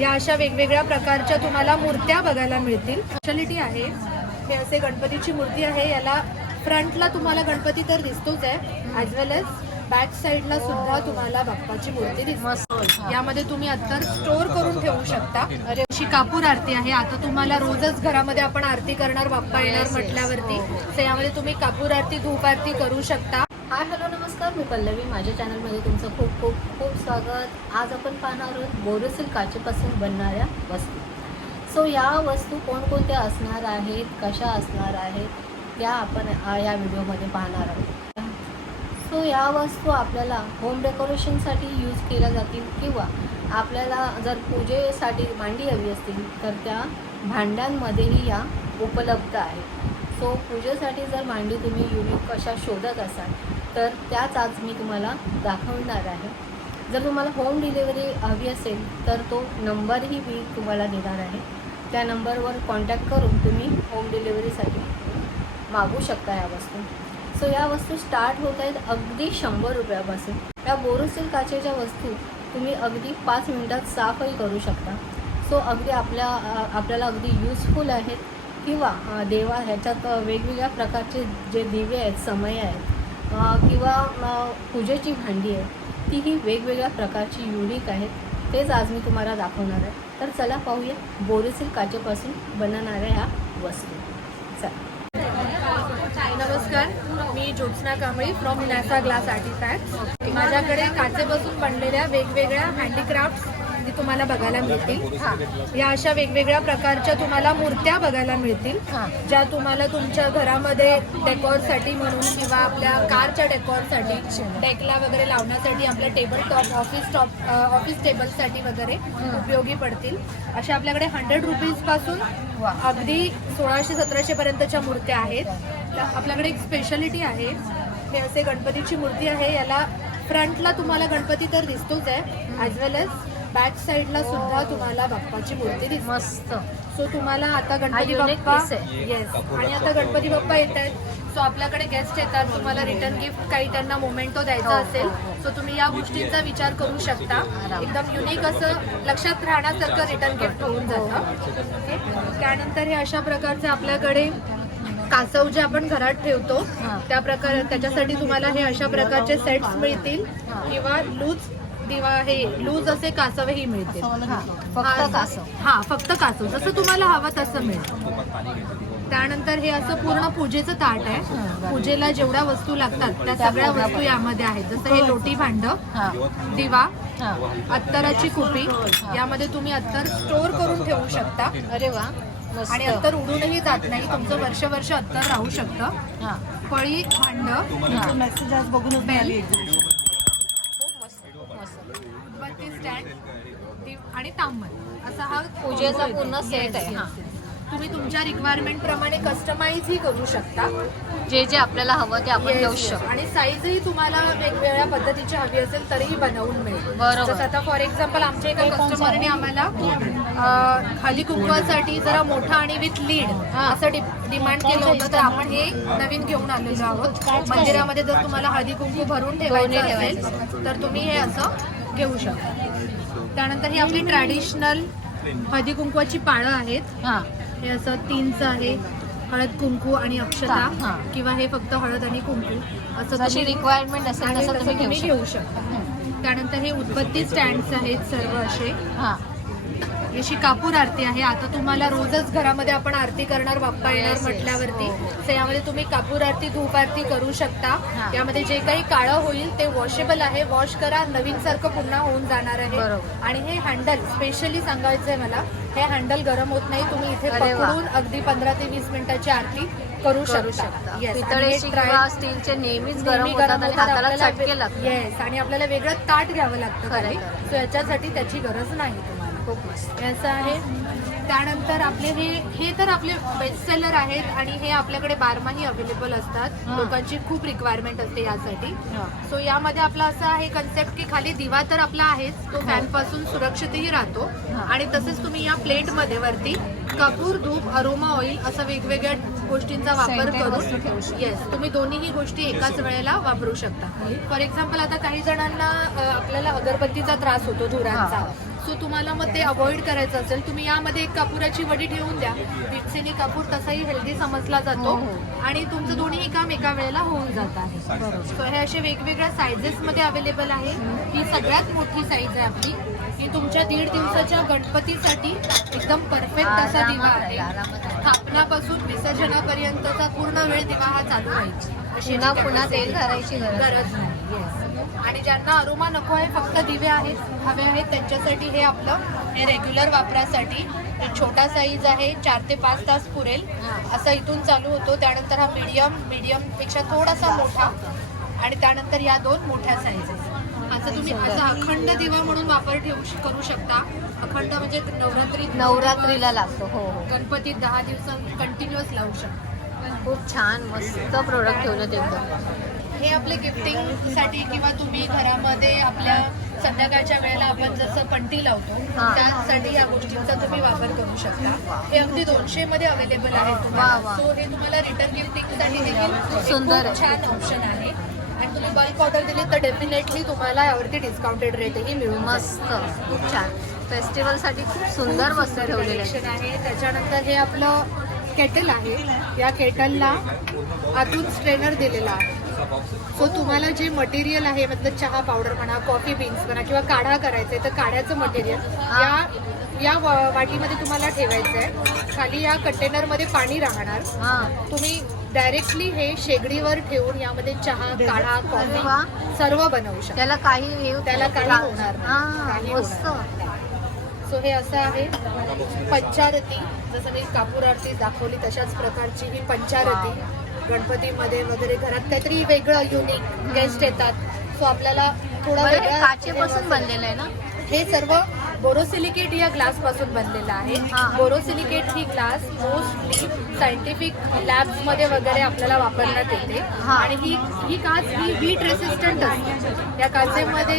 या अशा वेगवेगळ्या प्रकारच्या तुम्हाला मूर्त्या बघायला मिळतील. स्पेशालिटी आहे. हे असे गणपतीची मूर्ती आहे. याला फ्रंटला तुम्हाला गणपती तर दिसतोच आहे ॲज वेल एज बॅक साईडला सुद्धा तुम्हाला बाप्पाची मूर्ती दिसते. यामध्ये तुम्ही अत्तर स्टोअर करून ठेवू शकता. अरे अशी कापूर आरती आहे. आता तुम्हाला रोजच घरामध्ये आपण आरती करणार बाप्पा येणार म्हटल्यावरती. तर यामध्ये तुम्ही कापूर आरती धूप आरती करू शकता. हाय हॅलो नमस्कार. मी पल्लवी. माझ्या चॅनलमध्ये तुमचं खूप खूप खूप स्वागत. आज आपण पाहणार आहोत बोरोसिल काचेपासून बनणाऱ्या वस्तू. सो या वस्तू कोणकोणत्या असणार आहेत कशा असणार आहेत त्या आपण या व्हिडिओमध्ये पाहणार आहोत. सो या वस्तू आपल्याला होम डेकोरेशनसाठी यूज केल्या जातील किंवा आपल्याला जर पूजेसाठी भांडी हवी असतील तर त्या भांड्यांमध्येही या उपलब्ध आहेत. सो पूजेसाठी जर मांडी तुम्ही युनिक कशा शोधत असाल तर त्याच आज मी तुम्हाला दाखवणार आहे. जर तुम्हाला होम डिलेवरी हवी असेल तर तो नंबरही मी तुम्हाला देणार आहे. त्या नंबरवर कॉन्टॅक्ट करून तुम्ही होम डिलेवरीसाठी मागू शकता या वस्तू. सो या वस्तू स्टार्ट होत आहेत अगदी शंभर रुपयापासून. या बोरोसिल काचेच्या वस्तू तुम्ही अगदी पाच मिनटात साफही करू शकता. सो अगदी आपल्या आपल्याला अगदी युजफुल आहेत. किंवा देवा ह्याच्यात वेगवेगळ्या प्रकारचे जे दिवे आहेत समय आहेत किंवा पूजेची भांडी आहे तीही वेगवेगळ्या प्रकारची युनिक आहेत. तेच आज मी तुम्हाला दाखवणार आहे. तर चला पाहूया बोरोसिल काचेपासून बनवणाऱ्या ह्या वस्तू. चला. नमस्कार. मी Jyotsna Kambli from Nasa glass artifact माझ्याकडे काचेपासून बनलेल्या वेगवेगळ्या हँडीक्राफ्ट जे तुम्हाला बघायला मिळतील. या अशा वेगवेगळ्या प्रकारच्या तुम्हाला मूर्त्या बघायला मिळतील. हां. ज्या तुम्हाला तुमच्या घरामध्ये डेकॉरसाठी म्हणून किंवा आपल्या कारच्या डेकॉरसाठी डेकला वगैरे लावण्यासाठी आपल्या table top office top office टेबलसाठी वगैरे उपयोगी पडतील. अशा आपल्याकडे हंड्रेड रुपीजपासून वा. अगदी सोळाशे सतराशे पर्यंतच्या मूर्त्या आहेत. तर आपल्याकडे एक स्पेशालिटी आहे. हे असे गणपतीची मूर्ती आहे. याला फ्रंटला तुम्हाला गणपती तर दिसतोच आहे ॲज वेल एज बॅक साईडला सुद्धा तुम्हाला बाप्पाची मूर्ती दिसते. मस्त. सो तुम्हाला आता गणपती बाप्पा. येस आणि आता गणपती बाप्पा येत आहेत. सो आपल्याकडे गेस्ट येतात. तुम्हाला रिटर्न गिफ्ट काही त्यांना मोमेंटो द्यायचा हो, हो, असेल. हो. सो तुम्ही या गोष्टींचा विचार करू शकता. एकदम युनिक असं लक्षात राहण्यासारखं रिटर्न गिफ्ट होऊन जातं. त्यानंतर हे अशा प्रकारचे आपल्याकडे कासव जे आपण घरात ठेवतो हां. त्या प्रकार त्याच्यासाठी तुम्हाला हे अशा प्रकारचे सेट्स मिळतील. हां. किंवा लूज दिवा हे लूज असे कासवही मिळतील. हा, फक्त हा, कासव. हा फक्त कासव. जसं तुम्हाला हवं तसं मिळेल. त्यानंतर हे असं पूर्ण पूजेचं ताट आहे. पूजेला जेवढ्या वस्तू लागतात त्या सगळ्या वस्तू यामध्ये आहेत. जसं हे लोटी भांड हा. दिवा हा. अत्तराची कुपी यामध्ये तुम्ही अत्तर स्टोअर करून ठेवू शकता. अरे वा मस्त. आणि अत्तर उडूनही जात नाही. तुमचं वर्ष वर्ष अत्तर राहू शकतं. हा. फळी भांड. हा. मेसेज आज खूप मस्त खूप मस्त आणि तांबण असा हा पूजेचा पूर्ण set आहे, हा. तुम्ही तुमच्या रिक्वायरमेंट प्रमाणे कस्टमाइज ही करू शकता. जे जे आपल्याला हवं ते आपण yes. शकतो. आणि साईजही तुम्हाला वेगवेगळ्या पद्धतीची हवी असेल तरीही बनवून मिळेल. बरोबर. जसं आता फॉर एक्झाम्पल आमच्या एका कस्टमरने आम्हाला हळदी कुंकवासाठी जरा मोठा आणि विथ लीड. असं डिमांड केलं होतं तर आपण हे नवीन घेऊन आलेलो आहोत. मंदिरामध्ये जर तुम्हाला हळदी कुंकू भरून ठेवायचं असेल तर तुम्ही हे असं घेऊ शकता. त्यानंतर ही आपली ट्रॅडिशनल हळदी कुंकवाची पाळं आहेत. हा. हे असं तीनचं आहे. हळद कुंकू आणि अक्षता हा. किंवा हे फक्त हळद आणि कुंकू. असं जशी तुम्ही- रिक्वायरमेंट असेल आहे तसं तुम्ही घेऊ शकता घेऊ शकता. त्यानंतर हे उदबत्ती स्टँड्स आहेत सर्व असे. हा. ही अशी कापूर आरती आहे आता तुम्हाला रोजच घरामध्ये आपण आरती करणार बाप्पा येणार. म्हटल्यावरती. तर यामध्ये तुम्ही कापूर आरती धूप आरती करू शकता. यामध्ये जे काही काळं होईल ते वॉशेबल आहे वॉश करा नवीन सारखं पुन्हा होऊन जाणार आहे बरोबर. आणि हे हँडल स्पेशली सांगायचं आहे मला हे हँडल गरम होत नाही तुम्ही इथे. पकडून अगदी पंधरा ते वीस मिनिटाची आरती करू शकता पितळेची किंवा स्टीलचे नेहमीच गरम होतात येस आणि आपल्याला वेगळं ताट घ्यावं लागतं. सो याच्यासाठी त्याची गरज नाही खूप मस्त असं आहे त्यानंतर आपले हे हे तर आपले बेस्ट सेलर आहेत आणि हे आपल्याकडे बारमाही अवेलेबल असतात हा. लोकांची खूप रिक्वायरमेंट असते यासाठी हा. सो यामध्ये आपला असं आहे कन्सेप्ट की खाली दिवा तर आपला आहेच तो फॅनपासून सुरक्षितही राहतो हा. आणि तसेच तुम्ही या प्लेटमध्ये वरती कपूर धूप अरोमा ऑइल असं वेगवेगळ्या गोष्टींचा वापर Scented वस्तू ठेवू करून शकता. येस तुम्ही दोन्हीही गोष्टी एकाच वेळेला वापरू शकता फॉर एक्झाम्पल आता काही जणांना अ, आपल्याला अगरबत्तीचा त्रास होतो धुरांचा हा. सो तुम्हाला मग ते अवॉइड करायचं असेल तुम्ही यामध्ये एक कापुराची वडी ठेवून द्या दीडशेने कापूर तसाही हेल्दी समजला जातो हो, हो. आणि तुमचं दोन्ही काम एका वेळेला होऊन जात आहे सो हे असे वेगवेगळ्या सायझेस मध्ये अवेलेबल आहे ही सगळ्यात मोठी साईज आहे आपली ही तुमच्या दीड दिवसाच्या गणपतीसाठी एकदम परफेक्ट असा दिवा आहे. स्थापनापासून विसर्जनापर्यंतचा पूर्ण वेळ दिवा हा चालू अशी पुन्हा तेल. घालायची गरज नाही. आणि ज्यांना अरोमा नको आहे फक्त दिवे आहेत हवे आहेत त्यांच्यासाठी हे आपलं हे रेग्युलर वापरासाठी. छोटा साईज आहे चार ते पाच तास पुरेल. असा इथून चालू होतो. त्यानंतर हा मीडियम मीडियमपेक्षा थोडासा मोठा आणि त्यानंतर या दोन मोठ्या साईजेस असं तुम्ही. असा अखंड दिवा म्हणून वापर ठेवू करू शकता. अखंड म्हणजे नवरात्री नवरात्रीला लागतो हो हो. गणपती दहा दिवस कंटिन्युअस लावू शकता. खूप छान मस्त प्रोडक्ट ठेवलं ते एकदम. हे आपले गिफ्टिंगसाठी किंवा तुम्ही घरामध्ये आपल्या संध्याकाळच्या वेळेला आपण जसं पंटी लावतो. त्यासाठी या गोष्टींचा तुम्ही वापर करू शकता. हे अगदी दोनशे मध्ये अवेलेबल आहे. तुम्हाला. सो हे तुम्हाला रिटर्न गिफ्टिंगसाठी देखील सुंदर. छान ऑप्शन आहे. आणि तुम्ही बल्क ऑर्डर दिली तर डेफिनेटली तुम्हाला यावरती डिस्काउंटेड रेटही जाईल. मस्त. खूप छान. फेस्टिवलसाठी खूप सुंदर वस्तू कलेक्शन आहे. त्याच्यानंतर हे आपलं केटल आहे. या केटलला आतून स्ट्रेनर दिलेला आहे. सो तुम्हाला जे मटेरियल आहे मतलब चहा पावडर म्हणा कॉफी बीन्स म्हणा किंवा काढा करायचा आहे तर काढ्याचं मटेरियल या या वाटीमध्ये तुम्हाला ठेवायचं आहे खाली या कंटेनरमध्ये पाणी राहणार. हा. तुम्ही डायरेक्टली हे शेगडीवर ठेवून यामध्ये चहा काढा कॉफी. सर्व बनवू शकता. त्याला काही हे त्याला काही होणार. हा सो हे असं आहे. पंचारती जसं मी कापूर आरती दाखवली तशाच प्रकारची ही पंचारती गणपतीमध्ये वगैरे घरात काहीतरी वेगळं युनिक गेस्ट येतात सो आपल्याला थोडा बरं, काचेपासून बनलेलं आहे ना हे सर्व बोरोसिलिकेट या ग्लासपासून बनलेलं आहे हा. बोरोसिलिकेट ही ग्लास मोस्टली सायंटिफिक लॅब्समध्ये वगैरे आपल्याला वापरण्यात येते. आणि ही ही काच ही हीट रेसिस्टंट असते या काचेमध्ये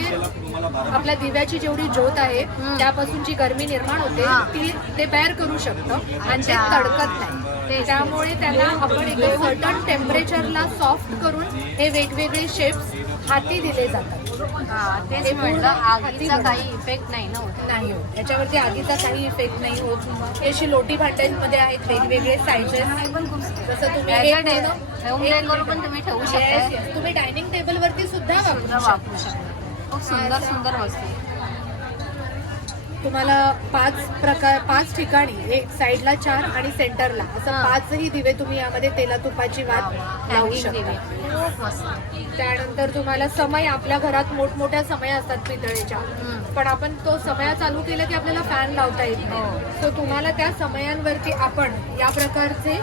आपल्या दिव्याची जेवढी ज्योत आहे. त्यापासून जी गरमी निर्माण होते. ती ते बेअर करू शकतं आणि ते. तडकत नाही. त्यामुळे त्याला आपण एका सर्टन टेम्परेचरला सॉफ्ट करून हे वेगवेगळे शेप्स हाती दिले जातात. हा तेच पूर्ण म्हटलं आगीचा काही इफेक्ट नाही ना होत. नाही होत. याच्यावरती आगीचा काही इफेक्ट नाही होत. हे अशी लोटी भांड्यांमध्ये आहेत वेगवेगळे साईजेस जसं तुम्ही हे हे पण तुम्ही ठेवू Yes, शकता. Yes. तुम्ही डायनिंग टेबल वरती सुद्धा वापरू सुद्धा शकता वापरू शकता. खूप सुंदर सुंदर वस्तू. तुम्हाला पाच प्रकार पाच ठिकाणी एक साईडला चार आणि सेंटरला असं हा. पाचही दिवे तुम्ही यामध्ये तेला तुपाची वात लावू शकता. दिवे. खूप मस्त. त्यानंतर तुम्हाला समय आपल्या घरात मोठमोठ्या समय असतात पितळेच्या. हम्म. पण आपण तो समया चालू केला की आपल्याला फॅन लावता येत हो. नाही सो तुम्हाला त्या समयांवरती आपण या प्रकारचे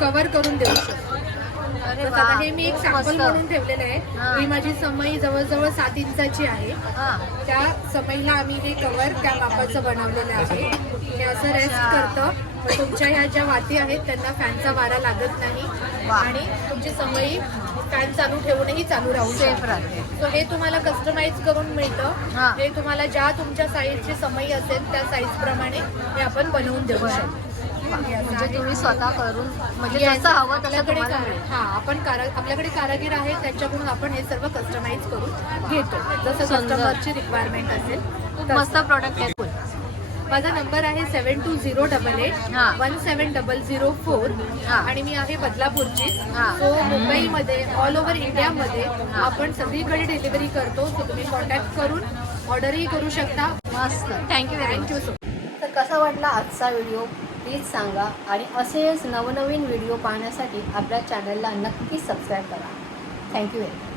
कव्हर करून देऊ शकतो. तर वा आता हे मी एक सॅम्पल. म्हणून ठेवलेलं. आहे. ही. माझी समई जवळजवळ सात इंचाची आहे. त्या समईला आम्ही हे कव्हर त्या मापाचं बनवलेलं आहे. हे असं रेस्ट. करतं. तुमच्या ह्या ज्या वाती आहेत त्यांना फॅनचा वारा लागत नाही. आणि तुमची समई फॅन चालू ठेवूनही चालू राहू सेफ शकते. राहते. सो हे तुम्हाला कस्टमाइज करून. मिळतं. हे. तुम्हाला ज्या तुमच्या साईजची समई असेल त्या साईज प्रमाणे हे आपण बनवून देऊ शकतो. म्हणजे आहे. तुम्ही स्वतः करून म्हणजे जसं हवं आपल्याकडे हा आपण कारा आपल्याकडे कारागीर आहेत त्यांच्याकडून आपण हे सर्व कस्टमाइज करून घेतो. जसं. कस्टमरची रिक्वायरमेंट असेल खूप. मस्त प्रॉडक्ट आहे. माझा नंबर आहे seven two zero double eight. One seven double zero four. आणि मी आहे बदलापूरची. हा. सो मुंबईमध्ये ऑल ओव्हर इंडियामध्ये आपण सगळीकडे डिलिव्हरी करतो. सो तुम्ही कॉन्टॅक्ट करून ऑर्डरही करू शकता. मस्त. थँक्यू थँक्यू सो तर कसा वाटला आजचा व्हिडिओ प्लीज सांगा आणि असेच नवनवीन व्हिडिओ पाहण्यासाठी आपल्या चॅनलला नक्की सबस्क्राईब करा. Thank you very much